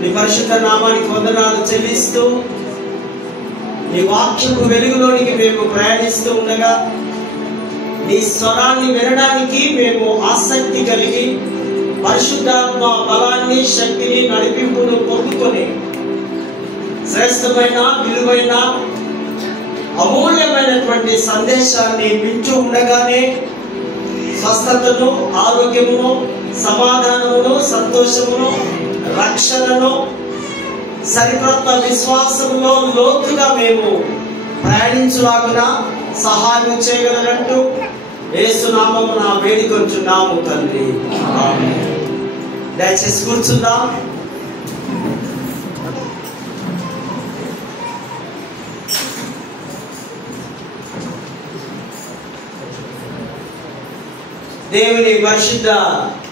నీ పరిశుద్ధ నామానికి వందనాలు చెల్లిస్తూ నీ వాక్యపు వెలుగులోనికి మేము ప్రయాణిస్తూ ఉండగా నీ స్వరాన్ని వినడానికి మేము ఆసక్తి కలిగి పరిశుద్ధాత్మ బలాన్ని, శక్తిని, నడిపింపును పొందుకొని శ్రేష్టమైన, విలువైన, అమూల్యమైనటువంటి సందేశాన్ని వింటూ ఉండగానే స్వస్థతను, ఆరోగ్యమును, సమాధానమును, సంతోషమును, రక్షణను, సరికొత్త విశ్వాసంలో లోతుగా మేము ప్రయాణించులాగున సహాయం చేయగలరంటూ యేసు నామమున వేడుకొంచున్నాము తండ్రి. ఆమేన్. దయచేసి కూర్చుందాం. దేవుని పరిశుద్ధ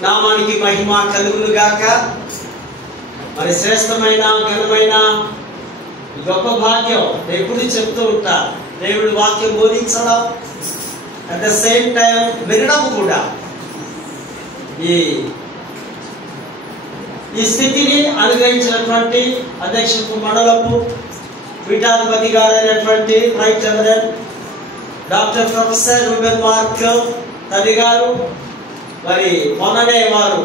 నామానికి మహిమ కలుగును గాక. మరి శ్రేష్టమైన, ఘనమైన, గొప్ప భాగ్యం ఎప్పుడు చెప్తూ ఉంటా. దేవుడి వాక్యం బోధించడం, అట్ ద సేమ్ టైం వినడం కూడా. ఈ స్థితిని అనుగ్రహించినటువంటి అధ్యక్షులకు మండలపు పీఠాధిపతి గారైనటువంటి right reverend doctor professor Reuben Mark తండ్రి గారు, మరి మొన్ననే వారు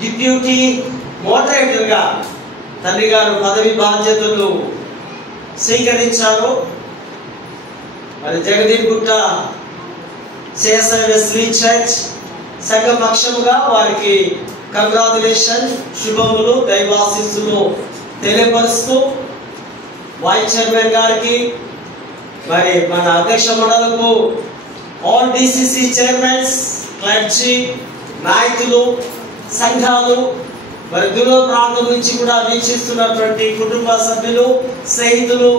డిప్యూటీ మోడరేటర్ గా తండ్రి గారు పదవి బాధ్యతలు స్వీకరించారు. మరి జగదీర్గుట్ట సిఎస్ఐ వెస్లీ చర్చ్ సంఘ పక్షముగా వారికి కంగ్రాచులేషన్, శుభములు, దైవాశీస్సులు తెలియపరుస్తూ వైస్ చైర్మన్ గారికి, మరి మన అధ్యక్ష మండలకు, ఆల్ డిసిసి చైర్మన్స్, క్లర్జీ, నాయకులు, సంఘాలు, మరి దూర ప్రాంతం నుంచి కూడా వీక్షిస్తున్నటువంటి కుటుంబ సభ్యులు, స్నేహితులు,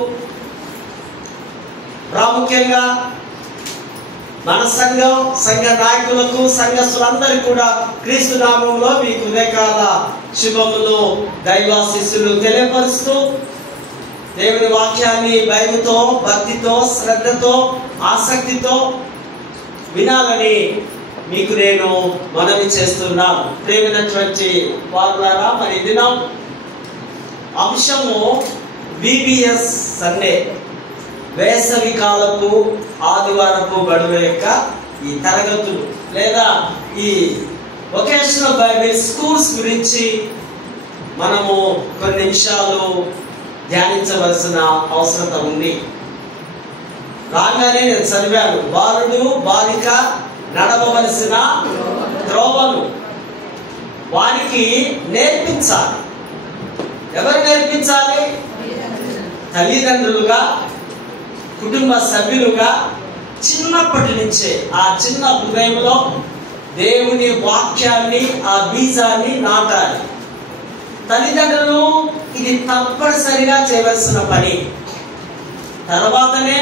ప్రాముఖ్యంగా మన సంఘం, సంఘ నాయకులకు, సంఘస్థులందరికీ కూడా క్రీస్తు నామంలో మీకు ఉదయకాల శుభములు, దైవాశీస్సులు తెలియపరుస్తూ దేవుని వాక్యాన్ని భయముతో, భక్తితో, శ్రద్ధతో, ఆసక్తితో వినాలని మీకు నేను మనవి చేస్తున్నాను. ప్రేమైనటువంటి వారులారా, మరి దినం అంశము VBS సండే, వేసవి కాలపు ఆదివారపు గడువు యొక్క ఈ తరగతులు లేదా ఈ వొకేషనల్ బైబిల్ స్కూల్స్ గురించి మనము కొన్ని నిమిషాలు ధ్యానించవలసిన అవసరం ఉంది. రాగానే నేను చదివాను, బాలుడు బాలిక నడవవలసిన త్రోవను వారికి నేర్పించాలి. ఎవరు నేర్పించాలి? తల్లిదండ్రులుగా, కుటుంబ సభ్యులుగా చిన్నప్పటి నుంచే ఆ చిన్న హృదయంలో దేవుని వాక్యాన్ని, ఆ బీజాన్ని నాటాలి. తల్లిదండ్రులు ఇది తప్పనిసరిగా చేయవలసిన పని. తర్వాతనే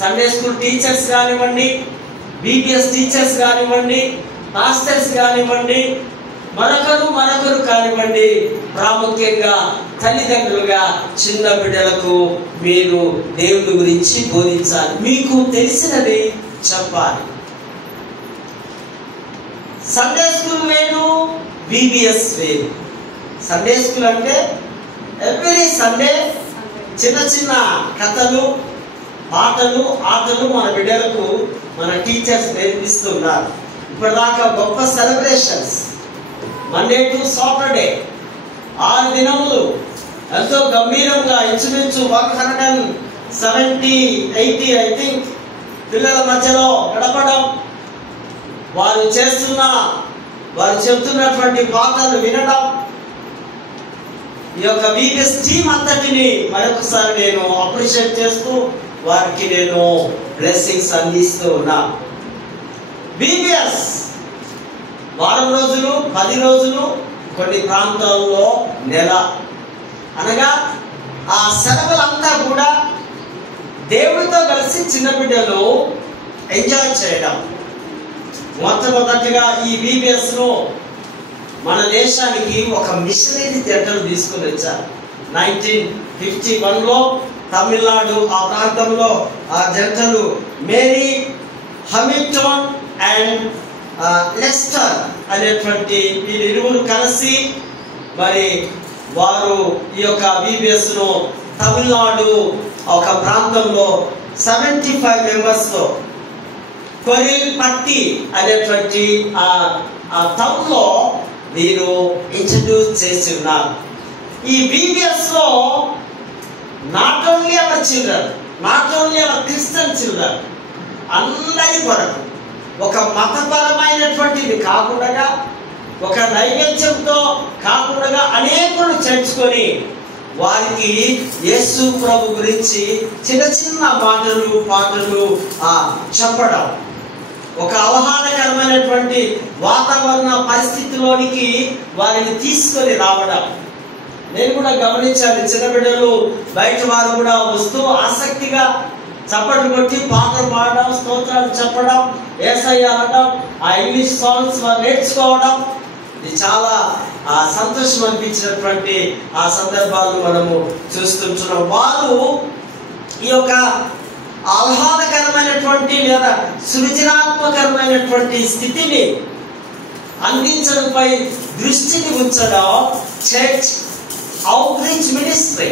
సండే స్కూల్ టీచర్స్ కానివ్వండి, BBS టీచర్స్ కానివ్వండి, మాస్టర్స్ కానివ్వండి, మరొకరు కానివ్వండి, ప్రాముఖ్యంగా తల్లిదండ్రులుగా చిన్న బిడ్డలకు మీరు దేవుని గురించి బోధించాలి. మీకు తెలిసినది చెప్పాలి. సండే స్కూల్ వేరు, VBS వేరు. సండే స్కూల్ అంటే ఎవ్రీ సండే చిన్న చిన్న కథలు, పాటలు, ఆటలు మన బిడ్డలకు మన టీచర్స్ నేర్పిస్తున్నారు. ఇప్పటిదాకా గొప్ప సెలబ్రేషన్స్, మండే టు సాటర్డే 6 దినములు ఎంతో గంభీరంగా ఇంచుమించు 170-80 ఐ థింక్ పిల్లల మధ్యలో గడపడం, వారు చెప్తున్నటువంటి పాటలు వినడం, ఈ యొక్క VBS టీమ్ అంతటిని మరొకసారి నేను అప్రిషియేట్ చేస్తూ వారికి నేను బ్లెస్సింగ్స్ అందిస్తూ ఉన్నా. VBS వారం రోజులు, 10 రోజులు, కొన్ని ప్రాంతాల్లో నెల, అనగా ఆ సెలవులంతా కూడా దేవుడితో కలిసి చిన్న బిడ్డలు ఎంజాయ్ చేయడం. మొట్టమొదటిగా ఈ VBS ను మన దేశానికి ఒక మిషనరీ జంటలు తీసుకుని వచ్చారు. 1951లో తమిళనాడు ఆ ప్రాంతంలో ఆ జంటలు మేరీ హమిల్టన్ అండ్ లెస్టర్ అనేటువంటి వీరిరువురు కలిసి మరి వారు ఈ యొక్క VBSను తమిళనాడు ఒక ప్రాంతంలో 75 మెంబర్స్తో కొరిల్పట్టి అనేటువంటి ఆ టౌన్లో వీరు ఇంట్రడ్యూస్ చేసి ఉన్నారు. ఈ VBSలో not only our children, not only our Christian children, అందరి కొరకు ఒక మతపరమైనటువంటిది కాకుండా, ఒక నైవేద్యంతో కాకుండా అనేకులు చేర్చుకొని వారికి యేసు ప్రభు గురించి చిన్న చిన్న పాటలు చెప్పడం, ఒక ఆహ్లాదకరమైనటువంటి వాతావరణ పరిస్థితిలోనికి వారిని తీసుకొని రావడం. నేను కూడా గమనించాను, చిన్న బిడ్డలు బయట వారు కూడా వస్తూ ఆసక్తిగా చప్పట్లు కొట్టి పాటలు పాడడం, స్తోత్రాలు చెప్పడం, యేసయ్య అనడం, ఆ ఇంగ్లీష్ సాంగ్స్ వారు నేర్చుకోవడం, ఇది చాలా సంతోషం అనిపించినటువంటి ఆ సందర్భాలు మనము చూస్తుంటున్నాం. వారు ఈ యొక్క ఆహ్లాదకరమైనటువంటి లేదా సృజనాత్మకరమైనటువంటి స్థితిని అందించడంపై దృష్టిని ఉంచడం చర్చ్ అవుట్రీచ్ మినిస్ట్రీ.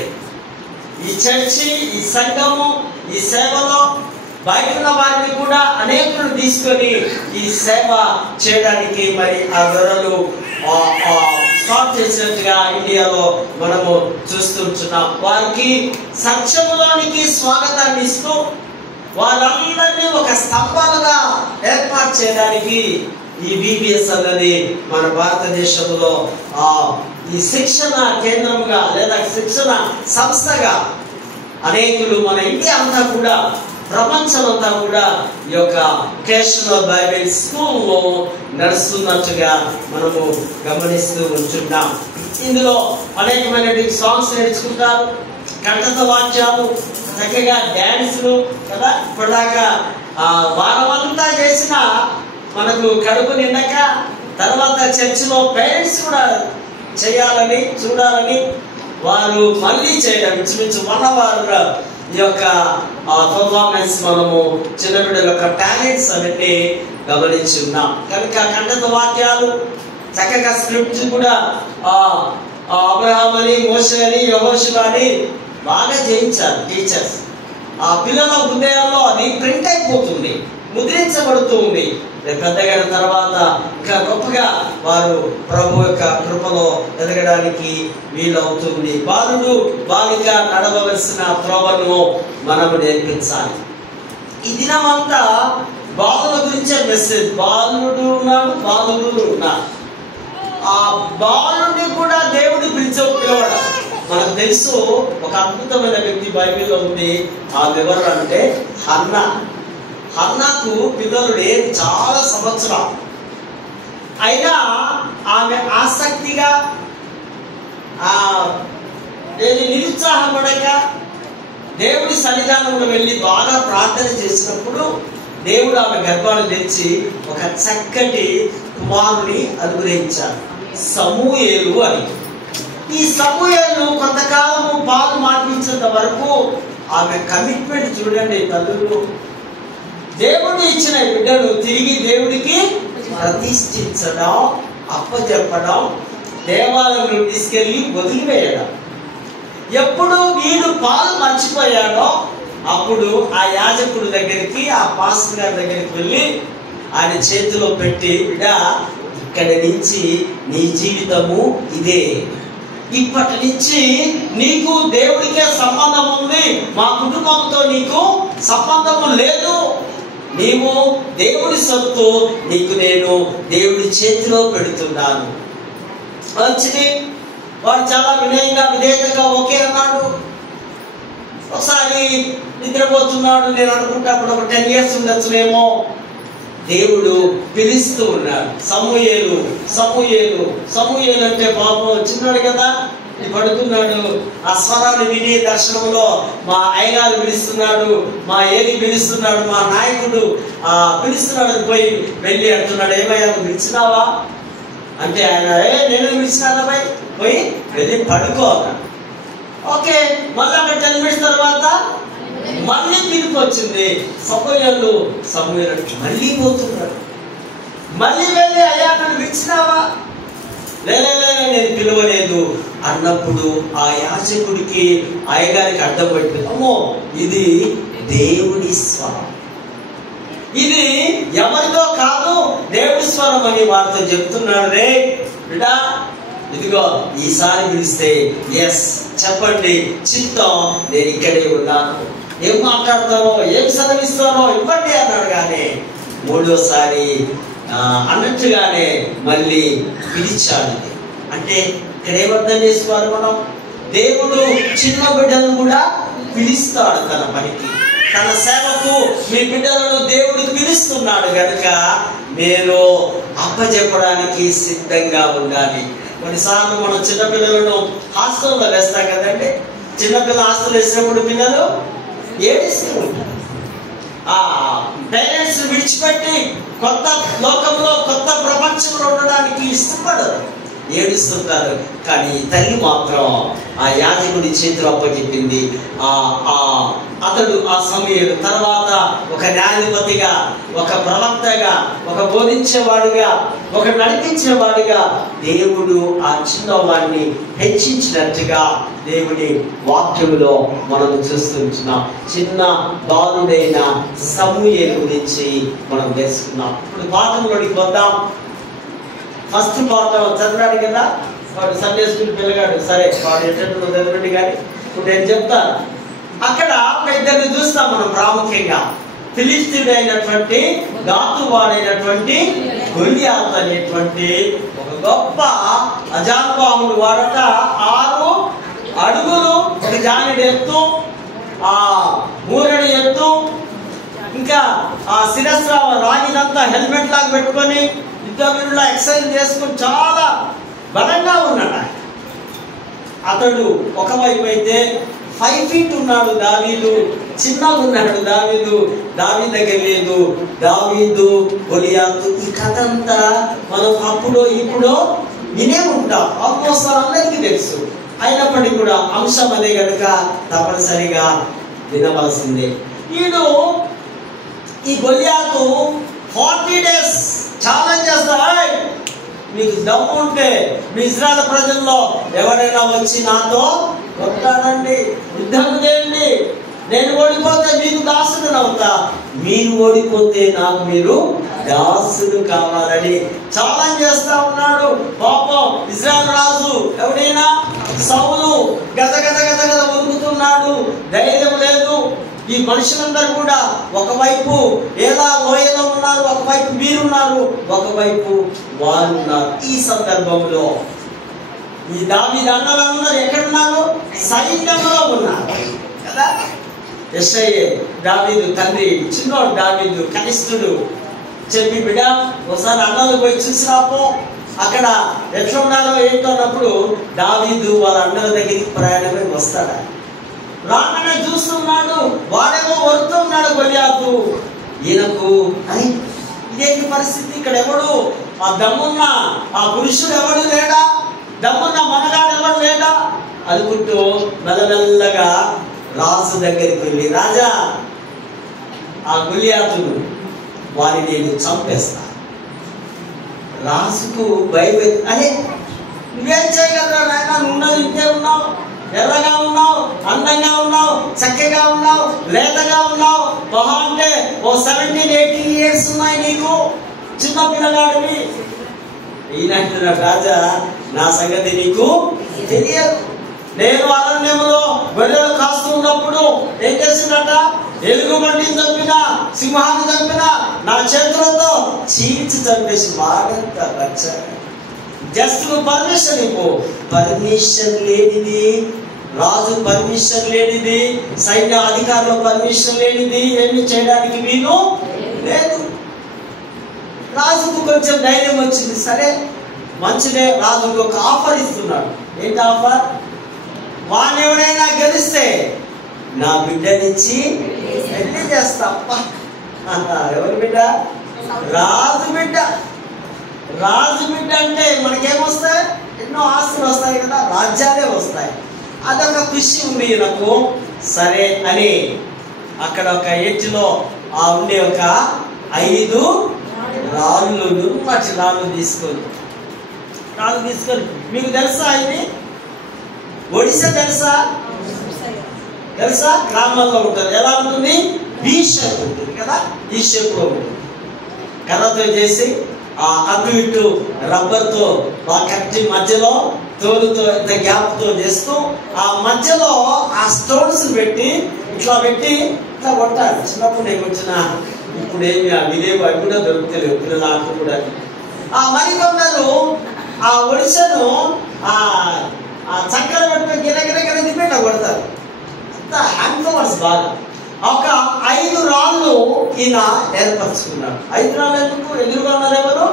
ఈ చర్చి, ఈ సంఘము, ఈ సేవలో బయట ఉన్న వారిని కూడా అనేకులు తీసుకొని ఈ సేవ చేయడానికి మరి ఆ గొర్రెలు స్టార్ట్ చేసినట్టుగా ఇండియాలో మనము చూస్తుంటున్నాం. వారికి సత్యములోనికి స్వాగతాన్ని ఇస్తూ వారందరినీ ఒక స్తంభాలుగా ఏర్పాటు చేయడానికి ఈ VBS అన్నది మన భారతదేశంలో ఈ శిక్షణ కేంద్రంగా లేదా శిక్షణ సంస్థగా అనేకులు మన ఇండియా అంతా కూడా, ప్రపంచం అంతా కూడా ఈ యొక్క వొకేషనల్ బైబిల్ స్కూల్లో నడుస్తున్నట్టుగా మనము గమనిస్తూ ఉంటున్నాం. ఇందులో అనేకమైన సాంగ్స్ నేర్చుకుంటారు, కంఠత వాద్యాలు, చక్కగా డ్యాన్సులు కదా. ఇప్పటిదాకా వారమంతా చేసిన మనకు కడుపు నిండక తర్వాత చర్చిలో పేరెంట్స్ కూడా చేయాలని, చూడాలని వారు మళ్ళీ చేయడం ఇంచుమించు 1 hour ఈ యొక్క పర్ఫార్మెన్స్ మనము చిన్న బిడ్డల యొక్క టాలెంట్స్ అవన్నీ గమనించి ఉన్నాం. కనుక కంఠత వాక్యాలు, చక్కగా స్క్రిప్ట్ కూడా అబ్రహాం అని, మోషే అని, యెహోషువ అని బాగా చేయించారు టీచర్స్. ఆ పిల్లల హృదయాల్లో అది ప్రింట్ అయిపోతుంది, ముద్రించబడుతుంది. పెద్దగైన తర్వాత ఇంకా గొప్పగా వారు ప్రభు యొక్క కృపలో ఎదగడానికి వీలవుతుంది. బాలుడు బాలిక నడవలసిన త్రోవను మనము నేర్పించాలి. ఈ దినమంతా బాలుల గురించే మెసేజ్. బాలుడు ఉన్నాడు, బాలుడు ఉన్నారు. ఆ బాలుని కూడా దేవుడు పిలవడం మనకు తెలుసు. ఒక అద్భుతమైన వ్యక్తి బైబిల్లో ఉంది. ఆ వివరణ అంటే హన్నా. హన్నాకు పిల్లలు లేని చాలా సంవత్సరం అయినా ఆమె ఆసక్తిగా నిరుత్సాహపడక దేవుడి సన్నిధానంలో వెళ్ళి బాగా ప్రార్థన చేసినప్పుడు దేవుడు ఆమె గర్భాన్ని తెచ్చి ఒక చక్కటి కుమారుని అనుగ్రహించాడు, సమూయేలు అని. ఈ సమూయేలు కొంతకాలము పాలు మాటించేంత వరకు ఆమె కమిట్మెంట్ చూడండి. తల్లులు దేవుడు ఇచ్చిన బిడ్డను తిరిగి దేవుడికి ప్రతిష్ఠించడం, అప్పచెప్పడం, దేవాలయంలో తీసుకెళ్లి వదిలివేయడం. ఎప్పుడు వీడు పాలు మర్చిపోయాడో అప్పుడు ఆ యాజకుడి దగ్గరికి, ఆ పాస్టర్ గారి దగ్గరికి వెళ్ళి ఆయన చేతిలో పెట్టి, బిడ్డా ఇక్కడి నుంచి నీ జీవితము ఇదే, ఇప్పటి నుంచి నీకు దేవుడికే సంబంధం ఉంది, మా కుటుంబంతో నీకు సంబంధము లేదు, నీవు దేవుడి సొత్తు, నీకు నేను దేవుడి చేతిలో పెడుతున్నాను. మంచిది. వాడు చాలా వినయంగా విధేయతగా ఓకే అన్నాడు. ఒకసారి నిద్రపోతున్నాడు. నేను అనుకుంటే అప్పుడు ఒక 10 years ఉండొచ్చునేమో. దేవుడు పిలుస్తూ ఉన్నాడు, సమూయేలు సమూయేలు సమూయేలు అంటే పాపం చిన్నాడు కదా, పడుకున్నాడు. ఆ స్వరాన్ని విని దర్శనంలో మా అయ్యగారు పిలుస్తున్నాడు, మా ఏది పిలుస్తున్నాడు, మా నాయకుడు పిలుస్తున్నాడు అని పోయి వెళ్ళి అంటున్నాడు, ఏమయ్యా నువ్వు పిలిచినావా అంటే ఆయన, నేను పిలిచినానా భయ్, పోయి వెళ్ళి పడుకో అన్నాడు. ఓకే, మళ్ళీ ఒక 10 minutes తర్వాత మళ్ళీ పిలుపు వచ్చింది. సమూయేలు సమూయేలు మళ్ళీ పోతున్నాడు. మళ్ళీ వెళ్ళి, అయ్యా నన్ను పిలిచినావా నేను పిలవలేదు అన్నప్పుడు ఆ యాజకుడికి అయ్యగారికి అడ్డం పట్టింది. అమ్మో, ఇది దేవుడి స్వరం, ఇది ఎవరితో కాదు దేవుడి స్వరం అని వారితో చెప్తున్నాడు. రే బిడ్డా, ఇదిగో ఈసారి పిలిస్తే ఎస్ చెప్పండి, చిత్తం, నేను ఇక్కడే ఉన్నాను, ఏం మాట్లాడతారో ఏం చదివిస్తారో ఇవ్వండి అన్నాడు. కానీ మూడోసారి అన్నట్టుగానే మళ్ళీ పిలిచాడు. అంటే ఇక్కడ ఏమర్థం చేసుకోవాలి మనం? దేవుడు చిన్న బిడ్డలను కూడా పిలుస్తాడు తన పనికి, తన సేవకు. మీ బిడ్డలను దేవుడు పిలుస్తున్నాడు కనుక మీరు అప్పచెప్పడానికి సిద్ధంగా ఉండాలి. కొన్నిసార్లు మనం చిన్నపిల్లలను హాస్టల్లో వేస్తాం కదండి. చిన్నపిల్ల హాస్టల్ వేసినప్పుడు పిల్లలు ఏడిస్తూ ఉంటారు. ఆ పేరెంట్స్ విడిచిపెట్టి కొత్త లోకంలో కొత్త ప్రపంచంలో ఉండడానికి ఇష్టపడరు, ఏడుస్తుంటారు. కానీ తల్లి మాత్రం ఆ యాజకుడి చేతిలో అప్పచెప్పింది. అతడు ఆ సమయంలో తర్వాత ఒక న్యాయాధిపతిగా, ఒక ప్రవక్తగా, ఒక బోధించేవాడుగా, ఒక నడిపించేవాడుగా దేవుడు ఆ చిన్నవాడిని హెచ్చించినట్టుగా దేవుడి వాక్యములో మనం చూస్తున్నాం. చిన్న బాలుడైన సమూయేలు గురించి మనం తెలుసుకున్నాం. ఇప్పుడు పాఠంలోకి వద్దాం. ఫస్ట్ పాఠం చదివాడు కదా, వాడు సండే స్కూల్ పిల్లగాడు. సరే, వాడు ఎట్లా చదవండి. కానీ ఇప్పుడు నేను చెప్తాను. అక్కడ ఒక ఇద్దరిని చూస్తాం మనం ప్రాముఖ్యంగా. ఫిలిష్తీయుడైనటువంటి గాతువాడైనటువంటి గొలియాతు అనేటువంటి ఒక గొప్ప అజానుబాహుడు. వాడట 6 అడుగులు, ఒక జానెడు ఎత్తు, 3 అడుగుల ఎత్తు, ఇంకా ఆ శిరస్సు రాగిదంతా హెల్మెట్ లాగా పెట్టుకొని యుద్ధవీరులా ఎక్సర్సైజ్ చేసుకుని చాలా బలంగా ఉన్నాడు. అతడు ఒకవైపు అయితే 5 feet ఉన్నాడు దావీదు, చిన్నగా ఉన్నాడు దావీదు దగ్గర లేదు. దావీదు గొలియాతు, ఈ కథ అంతా మనం అప్పుడో ఇప్పుడో వినే ఉంటాం, ఆల్మోస్ట్ అందరికీ తెలుసు. అయినప్పటికీ కూడా అంశం అదే కనుక తప్పనిసరిగా వినవలసిందే. ఈ గొలియాతు 40 days ఛాలెంజ్ చేస్తాడు. మీకు దమ్ము ఉంటే మీ ఇశ్రాయేలు ప్రజల్లో ఎవరైనా వచ్చి నాతో కొట్లాడండి, యుద్ధం చేయండి, నేను ఓడిపోతే మీకు దాసుడు అవుతా, మీరు ఓడిపోతే నాకు మీరు దాసుడు కావాలని ఛాలెంజ్ చేస్తా ఉన్నాడు. పాపం ఇశ్రాయేలు రాజు ఎవడైనా సౌలు గద గద గద గద వణుకుతున్నాడు, ధైర్యం లేదు. ఈ మనుషులందరూ కూడా ఒకవైపు ఎలా లోయలో ఉన్నారు, ఒకవైపు మీరున్నారు, ఒకవైపు వారు ఉన్నారు. ఈ సందర్భంలో ఈ దావీదు అన్నలందరూ ఎక్కడున్నారు? సైన్యంలో ఉన్నారు కదా. యెషయా దావీదు తండ్రి, చిన్నోడు దావీదు కనిష్ఠుడు, చెప్పి బిడ్డ ఒకసారి అన్నలు పోయి చూసిరాపో, అక్కడ ఎట్లా ఉన్నారో ఏంటో అన్నప్పుడు దావీదు వాళ్ళ అన్నల దగ్గరికి ప్రయాణమై వస్తాడు. రాగానే చూస్తున్నాడు, వాడేమో వరుతున్నాడు గొలియాతు. ఈయనకు ఇదేంటి పరిస్థితి, ఇక్కడ ఎవడు ఆ దమ్మున్న ఆ పురుషుడు ఎవడు లేడా, దమ్మున్న మనగాడు ఎవడు లేడా అనుకుంటూ మెల్లమెల్లగా రాజు దగ్గరికి వెళ్ళి, రాజా ఆ గొలియాతును వారిని నేను చంపేస్తా. రాజుకు భయం, అదే నువ్వేం చేయగలరా నాయన, నువ్వు ఇంతే ఉన్నావు, ఎర్రగా ఉన్నావు, అందంగా ఉన్నావు, చక్కగా ఉన్నావు, లేతగా ఉన్నావు, మహా అంటే 17-18 years ఉన్నాయి నీకు, చిన్న పిల్లగాడివి. ఈయనంటున్నా, రాజా నా సంగతి నీకు తెలియదు. నేను అరణ్యంలో గొర్రెలు కాస్తున్నప్పుడు ఏం చేసిందట, ఎలుగుబంటిని చంపినా, సింహాన్ని చంపినా నా చేతులతో చీల్చి చంపేసి వాడంతా వచ్చాడు. జస్ట్ పర్మిషన్ ఇవ్వు. పర్మిషన్ లేనిది, రాజు పర్మిషన్ లేనిది, సైన్య అధికారుల పర్మిషన్ లేనిది ఏమి చేయడానికి వీలు లేదు. రాజుకు కొంచెం ధైర్యం వచ్చింది. సరే మంచిదే, రాజుకు ఒక ఆఫర్ ఇస్తున్నాడు. ఏంటి ఆఫర్? వానెవడైనా గెలిస్తే నా బిడ్డనిచ్చి పెళ్లి చేస్తా. ఎవరి బిడ్డ? రాజు బిడ్డ. రాజు బిడ్డ అంటే మనకేమొస్తాయి? ఎన్నో ఆస్తులు వస్తాయి కదా, రాజ్యాలే వస్తాయి. అదొక ఖుషి ఉంది నాకు. సరే అని అక్కడ ఒక ఎడ్జ్లో ఉండే ఒక 5 రాళ్ళు తీసుకొని రాళ్ళు తీసుకొని, మీకు తెలుసా ఇది ఒడిశా తెలుసా? తెలుసా? గ్రామాల్లో ఉంటుంది. ఎలా ఉంటుంది? బీ షేప్ ఉంటుంది కదా, ఈ షేప్ లో ఉంటుంది. కర్రతో చేసి అటు ఇటు రబ్బర్తో బాగా కట్టి మధ్యలో తోలుతో ఇంత గ్యాప్ తో చేస్తూ ఆ మధ్యలో ఆ స్టోన్స్ పెట్టి ఇట్లా కొట్టాలి. చిన్నప్పుడు నేను వచ్చిన, ఇప్పుడు ఏమి విలేవు అవి కూడా దొరుకుతలేవు పిల్లల ఆటలు కూడా. మరికొందరు ఆ ఒడిశను చక్కర పెట్టుకుని గిరగిర తిప్పేట కొడతారు. అంత హ్యాండ్ పవర్స్ బాగా. ఒక 5 రాళ్ళు ఈయన ఏర్పరచుకున్నాడు. 5 రాళ్ళు ఎందుకు? ఎదురుగా ఉన్నారు ఎవరు?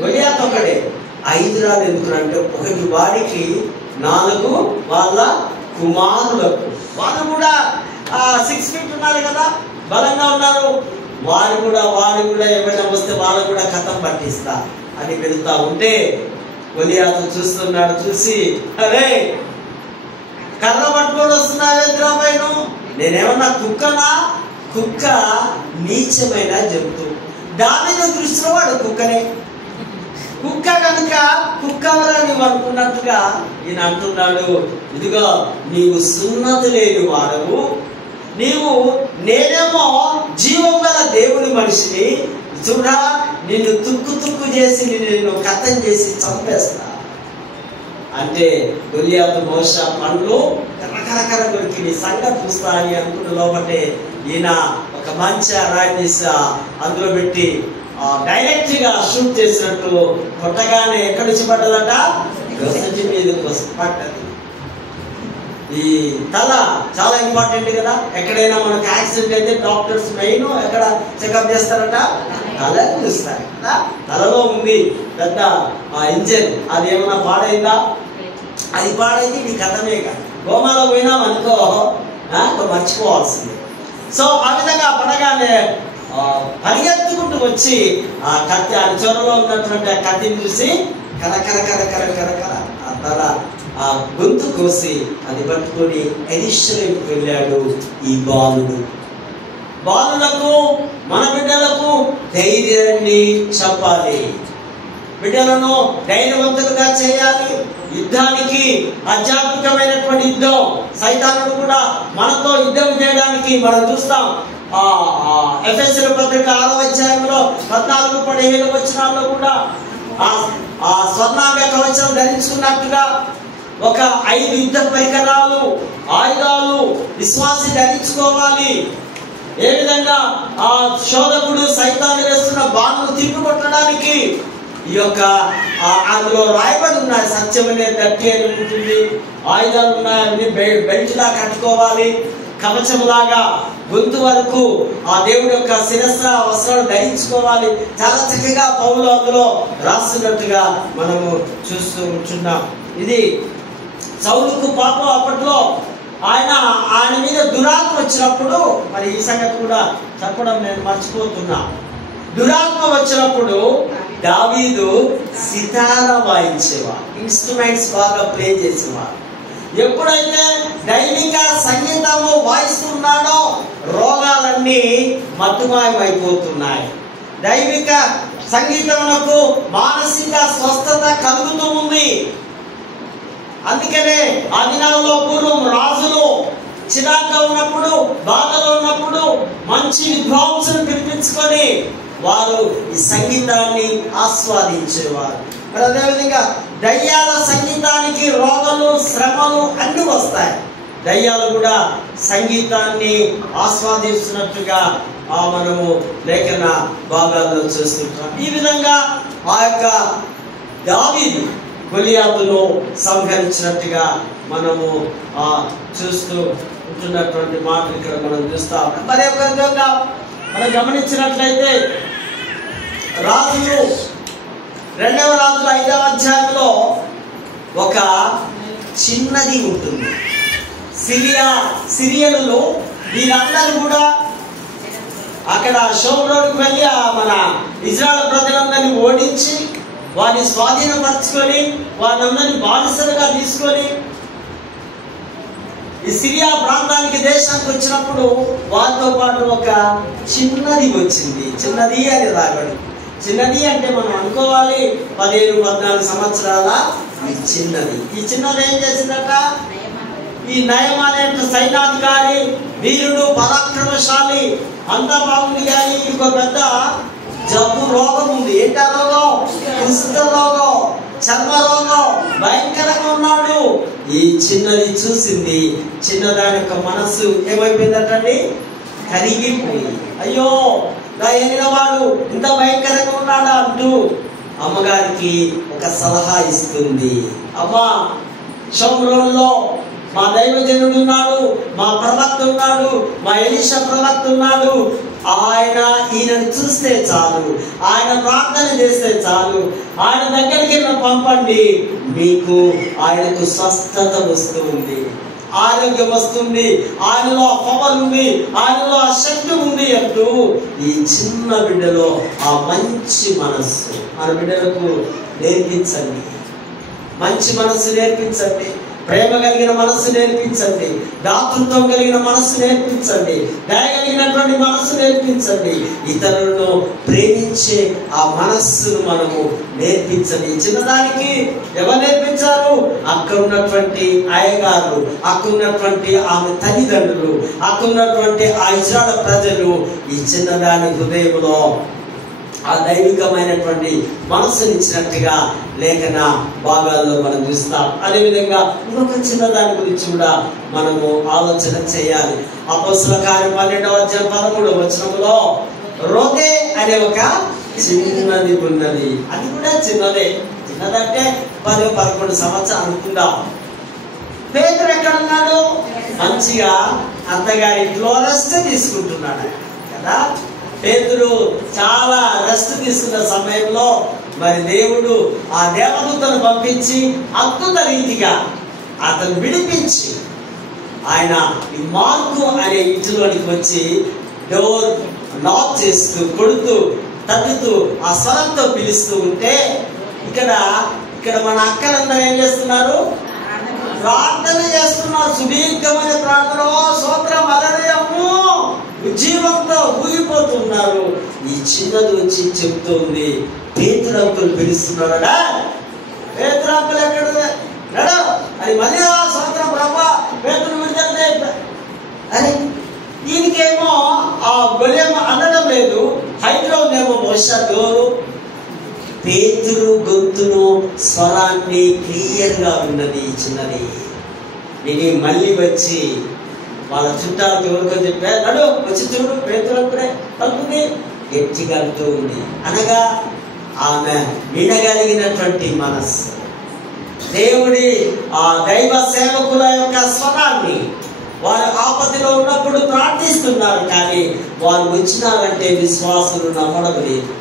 గొలియాతు ఒకడే. 5 రాళ్ళు ఎందుకు అంటే, ఒకటి వాడికి 4 వాళ్ళ కుమారులకు. వాళ్ళు కూడా 6 feet ఉన్నారు కదా, బలంగా ఉన్నారు. వాడు కూడా ఏమైనా వస్తే వాళ్ళు కూడా కథం పట్టిస్తా అని వెళ్తా ఉంటే గొలియాతు చూస్తున్నాడు. చూసి, అరే కర్ర పట్టుకొని వస్తున్నావేంద్రా పైన, నేనేమన్నా కుక్కనా? కుక్క నీచమైన జంతువు. దావీదు దృష్టిలో వాడు కుక్కనే. కుక్క కనుక కుక్కవరా నువ్వు అనుకున్నట్టుగా ఈయన అంటున్నాడు, ఇదిగో నీవు సున్నతి లేని వాడవు, నేనేమో జీవం గల దేవుని మనిషిని, చూడా నిన్ను తుక్కు చేసి నిన్ను కథం చేసి చంపేస్తా అంటే గొలియాతు బహుశా పండ్లు కర్ర కొరికి నీ సంగతి చూస్తా అని అనుకున్న లోపటే ఈయన ఒక మంచి రాయి అందులో పెట్టి డైరెక్ట్ గా షూట్ చేసినట్టు కొట్టగానే ఎక్కడి నుంచి పడ్డదట? గొసటి మీద పడ్డది. ఈ తల చాలా ఇంపార్టెంట్ కదా. ఎక్కడైనా మనకు యాక్సిడెంట్ అయితే డాక్టర్స్ మెయిన్ ఎక్కడ చెకప్ చేస్తారట? తల చూస్తారు కదా. తలలో ఉంది పెద్ద ఇంజన్, అది ఏమన్నా పాడైందా? అది పాడైంది నీ కథమేగా. గోమాలో పోయినాం అనుకో మర్చిపోవాల్సింది. సో ఆ విధంగా పడగానే పరిగెత్తుకుంటూ వచ్చి ఆ కత్తి ఆ చొరలో ఉన్నటువంటి ఆ కత్తిని చూసి కరకర ఆ తల ఆ గొంతు కోసి అది పట్టుకొని ఎరిషలేముకు వెళ్ళాడు ఈ బాలుడు. బాలులకు మన బిడ్డలకు ధైర్యాన్ని చెప్పాలి. బిడ్డలను ధైర్యవంతులుగా చేయాలి. యుద్ధానికి ఆధ్యాత్మికమైనటువంటి యుద్ధం. సైతానుడు కూడా మనతో యుద్ధం చేయడానికి మనం చూస్తాం. ఎఫెసీయుల పత్రిక 6వ అధ్యాయంలో 14-15 వచనాల్లో కూడా ఆ స్వర్ణాంగ కవచం ధరించుకున్నట్టుగా ఒక 5 యుద్ధ పరికరాలు, ఆయుధాలు విశ్వాసి ధరించుకోవాలి. ఏ విధంగా ఆ శోధకుడు సైతాను వేస్తున్న బాణను తిప్పికొట్టడానికి ఈ యొక్క అందులో రాయబడి ఉన్నాయి. సత్యం అనేది గట్టి అని ఉంటుంది, ఆయుధాలు ఉన్నాయని బెల్ట్ లా కట్టుకోవాలి, కవచంలాగా గొంతు వరకు ఆ దేవుడి యొక్క శిరస్త్ర వస్త్రాలు ధరించుకోవాలి. చాలా చక్కగా పౌలు అందులో రాస్తున్నట్టుగా మనము చూస్తూ ఉంటున్నాం. ఇది సౌలుకు పాపం అప్పట్లో ఆయన మీద దురాత్మ వచ్చినప్పుడు, మరి ఈ సంగతి కూడా చెప్పడం నేను మర్చిపోతున్నా. దురాత్మ వచ్చినప్పుడు దావీదు సితార వాయించేవాడు, ఇన్స్ట్రుమెంట్స్ బాగా ప్లే చేసేవాడు. ఎప్పుడైతే దైవిక సంగీతము వాయిస్తున్నాడో రోగాలన్నీ మట్టుమాయమైపోతున్నాయి. దైవిక సంగీతములకు మానసిక స్వస్థత కలుగుతూ ఉంది. అందుకనే ఆ దినాల్లో పూర్వం రాజులు చిరాగ్గా ఉన్నప్పుడు, బాధలో ఉన్నప్పుడు మంచి విద్వాంసులు పిలిపించుకొని వారు ఈ సంగీతాన్ని ఆస్వాదించేవారు. మరి అదేవిధంగా దయ్యాల సంగీతానికి రోగాలు, శ్రమలు అన్ని వస్తాయి. దయ్యాలు కూడా సంగీతాన్ని ఆస్వాదిస్తున్నట్టుగా మనము లేఖన భాగాల్లో చూస్తుంటాం. ఈ విధంగా ఆ యొక్క దావీదు గొలియాతును సంహరించినట్టుగా మనము చూస్తూ ఉంటున్నటువంటి మాటలు ఇక్కడ మనం చూస్తాం. మరి ఒక విధంగా మనం గమనించినట్లయితే రాజులు 2వ రాజుల 5వ అధ్యాయంలో ఒక చిన్నది ఉంటుంది. సిరియనులు వీరందరూ కూడా అక్కడ షోమ్రోన్కి వెళ్ళి మన ఇజ్రాయెల్ ప్రజలందరినీ ఓడించి వారిని స్వాధీనపరచుకొని వారందరినీ బానిసలుగా తీసుకొని ఈ సిరియా ప్రాంతానికి దేశానికి వచ్చినప్పుడు వారితో పాటు ఒక చిన్నది వచ్చింది. చిన్నది అని రాబడి చిన్నది అంటే మనం అనుకోవాలి 15-14 సంవత్సరాల చిన్నది. ఈ చిన్నది ఏం చేసిందట? ఈ నయం అనే సైనాధికారి, వీరుడు, పరాక్రమశాలి అంతా బాగుంది, కానీ ఇంకో పెద్ద జబ్బు రోగం ఉంది. ఏంటా రోగం? కుష్ఠ రోగం, చర్మ రోగం, భయంకరంగా ఉన్నాడు. ఈ చిన్నది చూసింది, చిన్నదాని యొక్క మనస్సు ఏమైపోయిందటండి? కరిగిపోయి, అయ్యో నా ఏలినవాడు ఇంత భయంకరంగా ఉన్నాడా అంటూ అమ్మగారికి ఒక సలహా ఇస్తుంది. అమ్మా, షోమ్రోన్లో మా దైవజనుడు ఉన్నాడు, మా ప్రవక్త ఉన్నాడు, మా ఎలీషా ప్రవక్త ఉన్నాడు. ఈయనను చూస్తే చాలు, ఆయన ప్రార్థన చేస్తే చాలు, ఆయన దగ్గరికి పంపండి, మీకు ఆయనకు స్వస్థత వస్తుంది, ఆరోగ్యం వస్తుంది, ఆయనలో పవర్ ఉంది, ఆయనలో ఆ శక్తి ఉంది అంటూ ఈ చిన్న బిడ్డలో ఆ మంచి మనస్సు మన బిడ్డలకు నేర్పించండి. మంచి మనస్సు నేర్పించండి, ప్రేమ కలిగిన మనస్సు నేర్పించండి, దాతృత్వం కలిగిన మనస్సు నేర్పించండి, దయ కలిగినటువంటి మనస్సు నేర్పించండి. ఇతరులను ప్రేమించే ఆ మనస్సును మనము నేర్పించండి. చిన్నదానికి ఎవరు నేర్పించారు? అక్కడ ఉన్నటువంటి అయ్యగారు, అక్కడ ఉన్నటువంటి ఆమె తల్లిదండ్రులు, అక్కడ ఉన్నటువంటి ఆ ఇజ్రాయెల్ ప్రజలు ఈ చిన్నదాని హృదయంలో ఆ దైవికమైనటువంటి మనస్సునిచ్చినట్టుగా లేఖన భాగాల్లో మనం చూస్తాం. అదేవిధంగా ఇంకొక చిన్నదాని గురించి కూడా మనము ఆలోచన చేయాలి. అపోస్తలుల కార్యం 12వ అధ్యాయం 13వ వచనంలో రోదే అనే ఒక చిన్నది ఉన్నది. అది కూడా చిన్నదే. చిన్నదంటే 10-11 సంవత్సరాలు అనుకుందాం. పేతురు ఎక్కడ ఉన్నాడు? మంచిగా అత్తగారింట్లో రెస్ట్ తీసుకుంటున్నాడు కదా. పేతురు చాలా రెస్ట్ తీసుకున్న సమయంలో మరి దేవుడు ఆ దేవదూతను పంపించి అద్భుత రీతిగా అతను విడిపించి ఆయన ఈ మార్కు అనే ఇంటిలోనికి వచ్చి డోర్ నాక్ చేస్తూ, కొడుతూ, తట్టుతూ ఆ స్వరంతో పిలుస్తూ ఉంటే ఇక్కడ మన అక్కలందరూ ఏం చేస్తున్నారు? ప్రార్థన చేస్తున్నారు. సుదీర్ఘమైన ప్రార్థన, స్తోత్రం, హల్లెలూయా, ఉజ్జీవంతో ఊగిపోతున్నారు. ఈ చిన్నది వచ్చి చెప్తుంది, పేతురు అంకుల్ పిలుస్తున్నాడా? పేతురు అంకుల్ ఎక్కడ నడు అని మళ్ళీ స్తోత్రం ప్రభా, పేతురు విడుదల. అని దీనికేమో ఆ గొల్లెమ్మ అనడం లేదు, హైట్లో ఉందేమో బహుశా డోరు. పేతురు గొంతును, స్వరాన్ని క్లియర్గా ఉన్నది చిన్నది. ఇది మళ్ళీ వచ్చి వాళ్ళ చుట్టాలకు ఎవరికో చెప్పా, నడు వచ్చి చూడు, పేతురు అప్పుడే తలుపుని గట్టిగా అంటూ ఉంది. అనగా ఆమె వినగలిగినటువంటి మనస్సు, దేవుడి ఆ దైవ సేవకుల యొక్క స్వరాన్ని వారు ఆపదలో ఉన్నప్పుడు ప్రార్థిస్తున్నారు, కానీ వారు వచ్చినారంటే విశ్వాసులు నమ్మడం లేదు.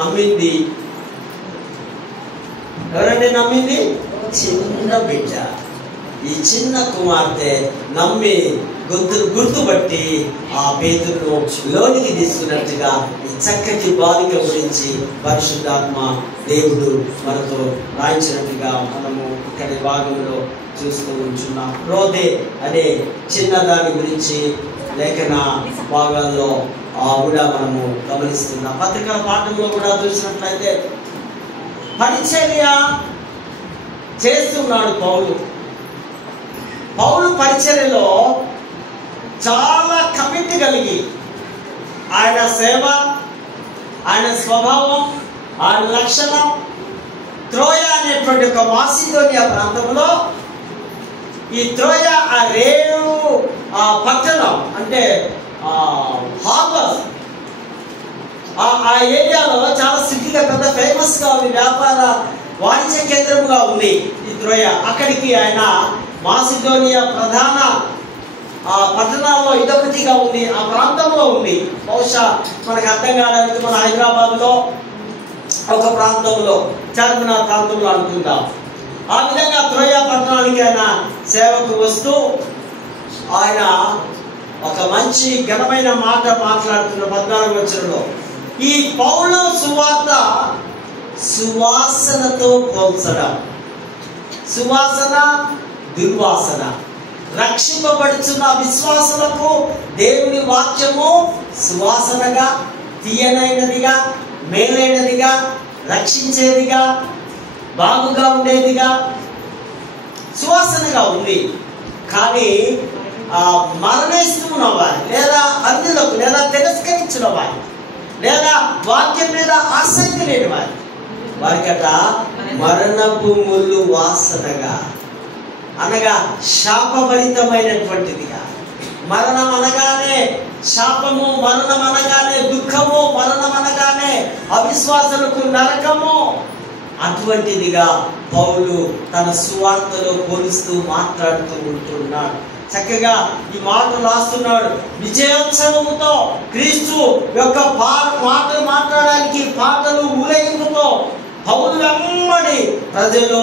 నమ్మింది ఎవరండి? నమ్మింది చిన్న బిడ్డ. ఈ చిన్న కుమార్తె నమ్మి గొంతును గుర్తుపట్టి ఆ పేతురును లోనికి తీసుకున్నట్టుగా ఈ చక్కటి బాలిక గురించి పరిశుద్ధాత్మ దేవుడు మనతో రాయించినట్టుగా మనము ఇక్కడి భాగంలో చూస్తూ ఉంటున్నాం. రోదే అనే చిన్నదాని గురించి లేఖన భాగాల్లో కూడా మనము గమనిస్తున్నాం. పత్రికల పాఠంలో కూడా చూసినట్లయితే పరిచర్య చేస్తున్నాడు పౌలు పరిచర్యలో చాలా కమిట్ కలిగి ఆయన సేవ, ఆయన స్వభావం, ఆయన లక్షణం త్రోయ అనేటువంటి ఒక మాసిదోనియా ప్రాంతంలో, ఈ త్రోయ ఆ రేణు ఆ పట్టణం అంటే హార్బర్ ఆ ఏరియాలో చాలా సిటీగా పెద్ద ఫేమస్ గా ఉంది, వ్యాపార వాణిజ్య కేంద్రంగా ఉంది ఈ త్రోయ. అక్కడికి ఆయన మాసిదోనియా ప్రధాన ఆ పట్టణాల్లో ఇదొకటిగా ఉంది, ఆ ప్రాంతంలో ఉంది. బహుశా మనకు అర్థం కావడానికి మన హైదరాబాద్ లో ఒక ప్రాంతంలో, చార్మినార్ ప్రాంతంలో అనుకుంటాం. ఆ విధంగా త్రోయ పట్టణానికి ఆయన సేవకు వస్తూ ఆయన ఒక మంచి ఘనమైన మాట మాట్లాడుతున్న 14వ వచనంలో, ఈ పౌలు సువార్త సువాసనతో పోల్చడం. సువాసన, దుర్వాసన. రక్షింపబడుచున్న విశ్వాసులకు దేవుని వాక్యము సువాసనగా, తీయనైనదిగా, మేలైనదిగా, రక్షించేదిగా, బాగుగా ఉండేదిగా, సువాసనగా ఉంది. కానీ మరణిస్తున్న వారి, లేదా అన్యులకు, లేదా తిరస్కరించిన వారి, లేదా వాక్యం మీద ఆసక్తి లేని వారి, వారికట మరణపు ముళ్ళు వాసనగా, అనగా శాపభరితమైనటువంటిదిగా. మరణం అనగానే శాపము, మరణం అనగానే దుఃఖము, మరణం అనగానే అవిశ్వాసులకు నరకము, అటువంటిదిగా పౌలు తన సువార్తలో పోలుస్తూ మాట్లాడుతూ ఉంటున్నాడు. చక్కగా ఈ మాటలు రాస్తున్నాడు. విజయోత్సవముతో క్రీస్తు యొక్క మాటలు మాట్లాడడానికి పాటలు ఊరేగింపుతో పౌలు వెంబడి ప్రజలు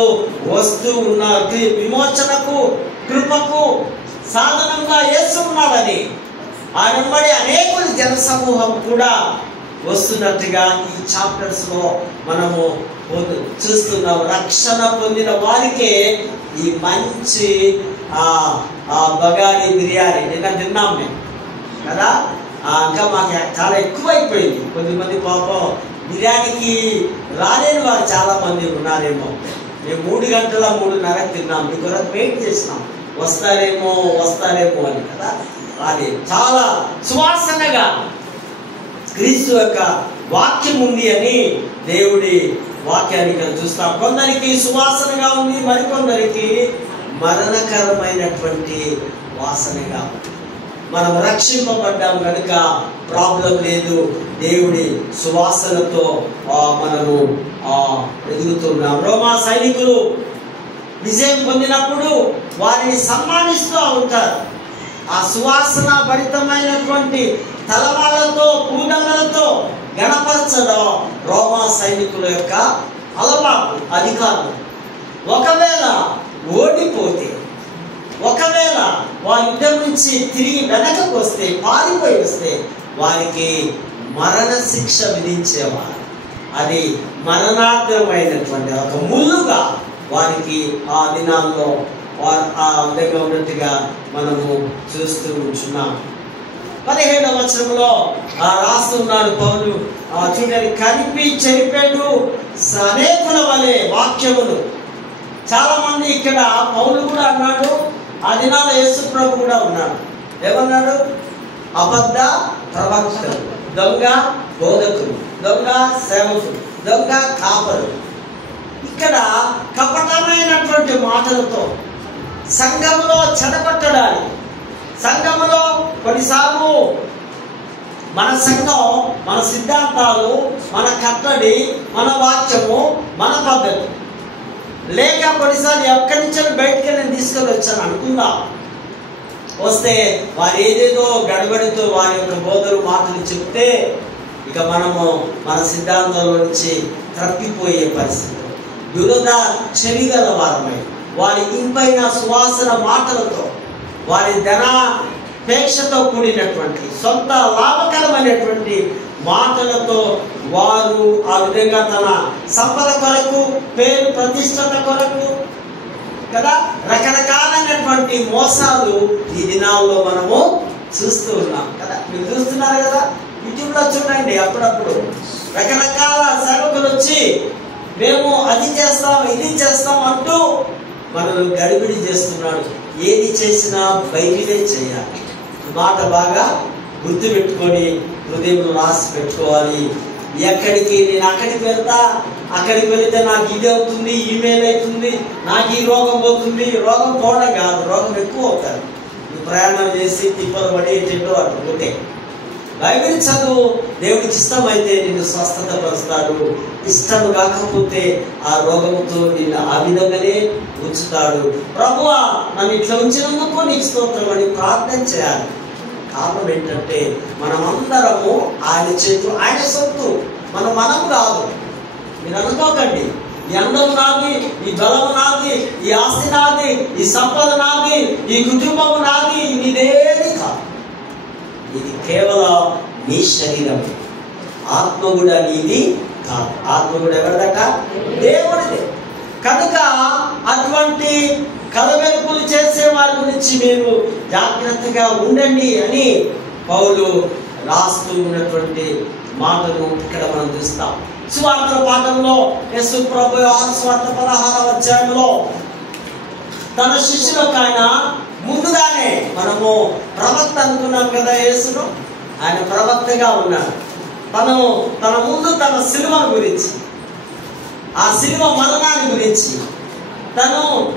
వస్తూ ఉన్నారు. విమోచనకు, కృపకు సాధనంగా యేసు ఉన్నాడని ఆయన వెంబడి అనేకుల జన సమూహం కూడా వస్తున్నట్టుగా ఈ చాప్టర్స్ లో మనము చూస్తున్నాం. రక్షణ పొందిన వారికే ఈ మంచి బగారి బిర్యానీ నిన్న తిన్నాం మేము కదా. ఇంకా మాకు చాలా ఎక్కువైపోయింది. కొద్దిమంది పాపం బిర్యానీకి రాలేని వారు చాలా మంది ఉన్నారేమో. మేము 3 గంటల 3:30 తిన్నాం. మీ కొరకు వెయిట్ చేసినాం, వస్తారేమో అని కదా. అది చాలా సువాసనగా క్రీస్తు యొక్క వాక్యం ఉంది అని దేవుడి వాక్యాన్ని ఇక్కడ చూస్తాం. కొందరికి సువాసనగా ఉంది, మరికొందరికి మరణకరమైనటువంటి వాసనగా. మనం రక్షింపబడ్డాం కనుక ప్రాబ్లం లేదు. దేవుడి సువాసనతో మనము ఎదుగుతున్నాం. రోమా సైనికులు విజయం పొందినప్పుడు వారిని సన్మానిస్తూ ఉంటారు. ఆ సువాసన భరితమైనటువంటి తలవాళ్లతో, పూదండలతో గణపరచడం రోమా సైనికుల యొక్క అలవాటు, అధికారులు. ఒకవేళ ఓడిపోతే, ఒకవేళ వారి యుద్ధం నుంచి తిరిగి వెనకకు వస్తే, పారిపోయి వస్తే వారికి మరణ శిక్ష విధించేవారు. అది మరణార్థమైనటువంటి ఒక ముళ్ళుగా వారికి ఆ దినాల్లో ఆ విధంగా ఉన్నట్టుగా మనము చూస్తూ ఉంటున్నాం. 17వ వచనంలో రాస్తున్నాడు పౌలు, చూడండి, కలిపి చెరిపేడు అనేకుల వలె వాక్యములు. చాలా మంది ఇక్కడ పౌలు కూడా అన్నాడు, ఆ దినాల యేసు ప్రభు కూడా ఉన్నాడు. ఏమన్నాడు? అబద్ధ ప్రవక్తలు, దొంగ బోధకులు, దొంగ సేవకులు, దొంగ కాపరు. ఇక్కడ కపటమైనటువంటి మాటలతో సంఘములో చెడగొట్టడానికి, సంఘములో కొన్నిసార్లు మన సంఘం, మన సిద్ధాంతాలు, మన కట్టడి, మన వాక్యము, మన పద్ధతి లేక కొన్నిసార్లు ఎక్కడి నుంచో బయటికి నేను తీసుకొని వచ్చాను అనుకుందాం. వస్తే వారు ఏదేదో గడబడితో వారి యొక్క బోధలు మాటలు చెప్తే ఇక మనము మన సిద్ధాంతంలో నుంచి తప్పిపోయే పరిస్థితి. విరోధ చెవిగల వారమై వారి ఇంపైన సువాసన మాటలతో, వారి ధనాపేక్షతో కూడినటువంటి సొంత లాభకరమైనటువంటి మాటలతో వారు ఆ విధంగా తన సంపద కొరకు, పేరు ప్రతిష్టత కొరకు కదా రకరకాలైనటువంటి మోసాలు ఈ దినాల్లో మనము చూస్తూ ఉన్నాం కదా. మీరు చూస్తున్నారు కదా, యూట్యూబ్లో చూడండి. అప్పుడప్పుడు రకరకాల సేవకులు వచ్చి మేము అది చేస్తాం, ఇది చేస్తాం అంటూ మనల్ని గడిబిడి చేస్తున్నాడు. ఏది చేసినా బైబిలే చేయాలి. మాట బాగా గుర్తు పెట్టుకొని హృదయంలో రాసి పెట్టుకోవాలి. ఎక్కడికి నేను అక్కడికి వెళ్తా, అక్కడికి వెళితే నాకు ఇది అవుతుంది, ఈమెయిల్ అవుతుంది, నాకు ఈ రోగం పోతుంది. రోగం పోవడం కాదు, రోగం ఎక్కువ అవుతుంది. నువ్వు ప్రయాణం చేసి తిప్పలు పడి ఏంటో అటు పోతే. బైబిల్ చదువు, దేవుడికి ఇష్టమైతే నిన్ను స్వస్థత పరుస్తాడు. ఇష్టం కాకపోతే ఆ రోగంతో నిన్ను ఆ విధంగానే ఉంచుతాడు. ప్రభువా నన్ను ఇట్లా ఉంచినందుకు నీకు స్తోత్రం అని ప్రార్థన చేయాలి. కారణం ఏంటంటే మనమందరము ఆయన చేతులు, ఆయన సొత్తు, మనం కాదు. మీరు అనుకోకండి ఈ అందం నాది, ఈ బలము నాది, ఈ ఆస్తి నాది, ఈ సంపద నాది, ఈ కుటుంబము నాది, ఇదేది కాదు. ఇది కేవలం నీ శరీరం. ఆత్మ కూడా నీది కాదు. ఆత్మ కూడా ఎవరిదట? దేవుడిదే. కనుక అటువంటి కలవెలుపులు చేసే వారి గురించి మీరు జాగ్రత్తగా ఉండండి అని పౌలు రాస్తూ ఉన్నటువంటి మాటను ఇక్కడ మనం చూస్తాం. సువార్తల పాఠంలో యేసు ప్రభు యోహాను సువార్త 16వ అధ్యాయంలో తన శిష్యులకు ఆయన ముందుగానే, మనము ప్రవక్త అనుకున్నాం కదా యేసును, ఆయన ప్రవక్తగా ఉన్నాడు. తన ముందు తన సిలువ గురించి, ఆ సిలువ మరణాన్ని గురించి,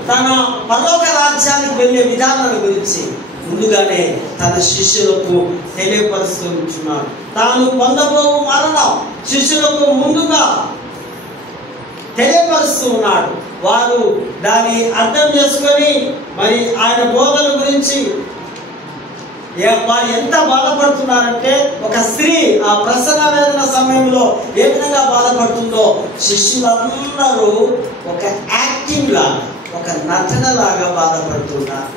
తన పరలోక రాజ్యానికి వెళ్ళే విధానాల గురించి ముందుగానే తన శిష్యులకు తెలియపరుస్తూ ఉంటున్నాడు. తాను పొందబో మరణం శిష్యులకు ముందుగా తెలియపరుస్తూ ఉన్నాడు. వారు దాన్ని అర్థం చేసుకొని మరి ఆయన బోధన గురించి వారు ఎంత బాధపడుతున్నారంటే, ఒక స్త్రీ ఆ ప్రసవ వేదన సమయంలో ఏ విధంగా బాధపడుతుందో శిష్యులందరూ ఒక యాక్టింగ్ లాగా, ఒక నటన లాగా బాధపడుతున్నారు.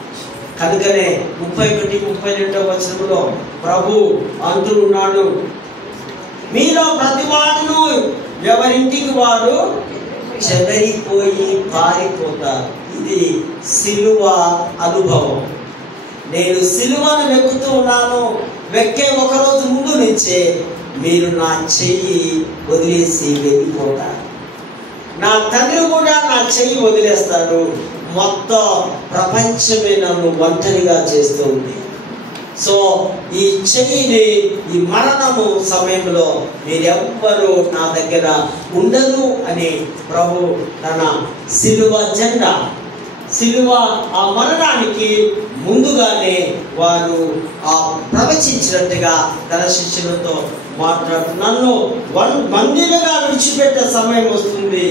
కనుకనే 31-32 వచనంలో ప్రభు అంటూ ఉన్నాడు, మీలో ప్రతివాడును ఎవరింటికి వారు చెదరిపోయి పారిపోతారు. ఇది సిలువ అనుభవం. నేను సిలువను వెక్కుతూ ఉన్నాను, వెక్కే ఒకరోజు ముందు నుంచే మీరు నా చెయ్యి వదిలేసి వెళ్ళిపోతారు. నా తండ్రి కూడా నా చెయ్యి వదిలేస్తాడు. మొత్తం ప్రపంచమే నన్ను ఒంటరిగా చేస్తుంది. సో ఈ చెయ్యిని, ఈ మరణము సమయంలో మీరెవ్వరూ నా దగ్గర ఉండరు అని ప్రభు తన సిలువ జెండా, సిలువ ఆ మరణానికి ముందుగానే వారు ప్రవచించినట్టుగా తన శిష్యులతో మాట్లాడుతూ, నన్ను మందిరంగా విడిచిపెట్టే సమయం వస్తుంది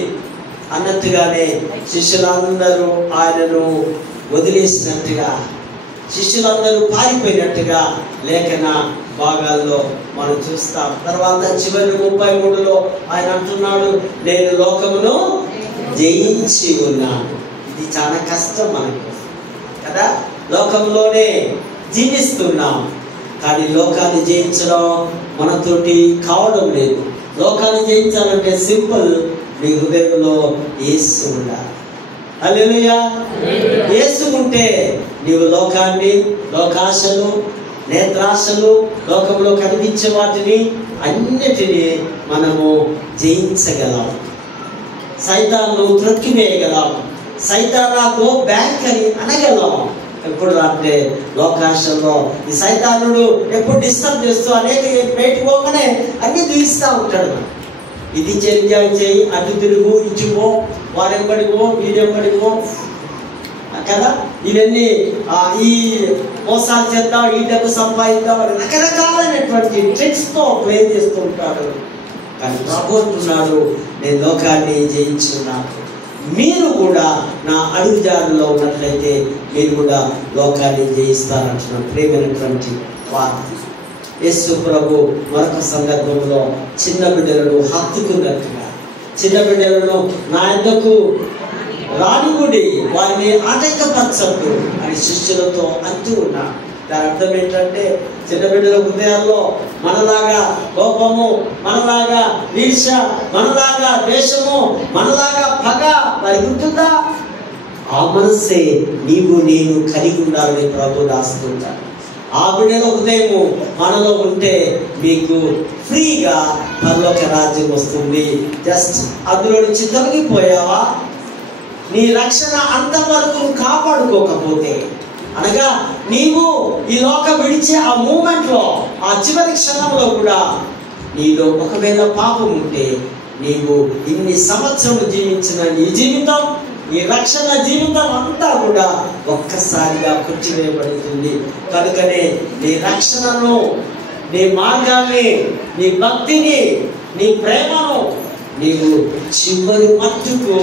అన్నట్టుగానే శిష్యులందరూ ఆయనను వదిలేసినట్టుగా, శిష్యులందరూ పారిపోయినట్టుగా లేఖన భాగాల్లో మనం చూస్తాం. తర్వాత చివరి 33లో ఆయన అంటున్నాడు, నేను లోకమును జయించి ఉన్నాను. ఇది చాలా కష్టం మనకి కదా, లోకంలోనే జీవిస్తున్నాం, కానీ లోకాన్ని జయించడం మనతోటి కావడం లేదు. లోకాన్ని జయించాలంటే సింపుల్, నీ హృదయంలో యేసు ఉండాలి. హల్లెలూయా. యేసు ఉంటే నీవు లోకాన్ని, లోకాశలు, నేత్రాశలు, లోకంలో కనిపించే వాటిని అన్నిటినీ మనము జయించగలం. సైతాన్ను త్రొక్కివేయగలం. సైతానా గో బ్యాక్ అని అనగలం. ఎప్పుడు అంటే లోకాశంలో ఈ సైతానుడు ఎప్పుడు డిస్టర్బ్ చేస్తూ అనేక బయటకు పోగానే అన్ని చూపిస్తూ ఉంటాడు. ఇది ఎంజాయ్ చేయి, అటు తిరుగు, ఇచ్చిపో, వారెంబడిపో, వీరెంబడిపో కదా, ఇవన్నీ ఈ మోసాలు చేద్దాం, ఈ డబ్బు సంపాదిద్దాం అని రకరకాలైనటువంటి ట్రిక్స్ తో ప్లే చేస్తూ ఉంటాడు. కానీ ప్రభు అంటున్నాడు, నేను లోకాన్ని జయించున్నాను. మీరు కూడా నా అడుగుజాడలో ఉన్నట్లయితే మీరు కూడా లోకాన్ని జయిస్తారంటున్నాడు. ప్రేమైనటువంటి వార్త. యేసు ప్రభు మరొక సందర్భంలో చిన్న బిడ్డలను హత్తుకున్నట్టుగా, చిన్న బిడ్డలను నా యొద్దకు రానిగుడి, వారిని ఆటంకపరచద్దు అని శిష్యులతో అంటూ ఉన్నాడు. దాని అర్థం ఏంటంటే, చిన్న బిడ్డల హృదయాల్లో మనలాగా కోపము, మనలాగా ఈర్ష్య, మనలాగా ద్వేషము, మనలాగా పగ వారికి ఉంటుందా? ఆ మనస్సే నీవు నేను కలిగి ఉండాలని ప్రభు రాస్తుంటాడు. ఆ బిడ్డల హృదయము మనలో ఉంటే మీకు ఫ్రీగా పరలోక రాజ్యం వస్తుంది. జస్ట్ అందులో నుంచి తొలగిపోయావా, నీ రక్షణ అంతవరకు కాపాడుకోకపోతే, అనగా నీవు ఈ లోకం విడిచే ఆ మూమెంట్ లో, ఆ చివరి క్షణంలో కూడా నీలో ఒకవేళ పాపం ఉంటే, నీవు ఇన్ని సంవత్సరాలు జీవించిన నీ జీవితం, ఈ రక్షణ జీవితం అంతా కూడా ఒక్కసారిగా కొట్టివేయబడుతుంది. కనుకనే నీ రక్షణను, నీ మార్గాన్ని, నీ భక్తిని, నీ ప్రేమను నీవు చివరి మట్టుకు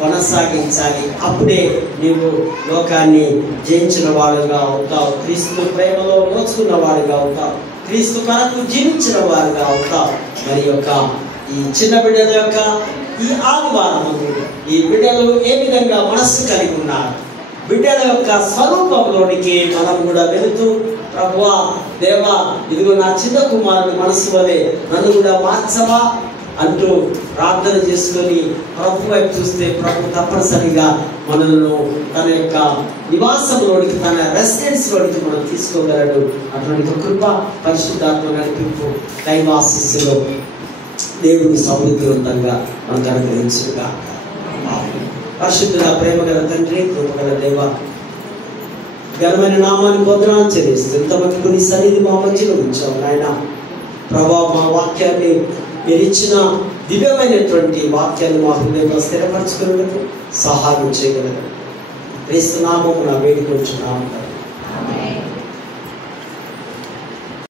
కొనసాగించాలి. అప్పుడే నీవు లోకాన్ని జయించిన వాడుగా అవుతావు. క్రీస్తు ప్రేమలో మోచుకున్న వాడుగా అవుతావు. క్రీస్తు కొరకు జీవించిన వాడుగా అవుతావు. మరి ఈ చిన్న బిడ్డల యొక్క ఈ ఆదివారము, ఈ బిడ్డలు ఏ విధంగా మనస్సు కలిగి ఉన్నారు, బిడ్డల యొక్క స్వరూపంలోనికి మనం కూడా వెళుతూ, ప్రభువా, దేవా, ఇదిగో నా చిన్న కుమారుడు మనసు వలె నన్ను కూడా మార్చవా, అంటూ ప్రార్థన చేసుకొని ప్రభు వైపు చూస్తే ప్రభు తప్పనిసరిగా మనల్ని తన యొక్క నివాసంలోనికి, తన రెసిడెన్స్లోనికి మనం తీసుకోగలడు. అటువంటి కృప, పరిశుద్ధాత్మ నడిపింపు, దైవాశీస్సులో దేవుడు సమృద్ధివంతంగా మనకు అనుగ్రహించుగా. పరిశుద్ధుల ప్రేమ గల తండ్రి, కృపగల దేవ, ఘనమైన నామానికి వందనాలు చెల్లిస్తూ ఇంతమంది నీ సన్నిధి మా మధ్యలో ఉంచావు నాయన. ప్రభా, మా వాక్యాన్ని మీరు ఇచ్చిన దివ్యమైనటువంటి వాక్యాన్ని మా హృదయంలో స్థిరపరచుకునేందుకు సహాయం చేయగలరు. క్రీస్తు నామమున వేడుకొంచున్నాము.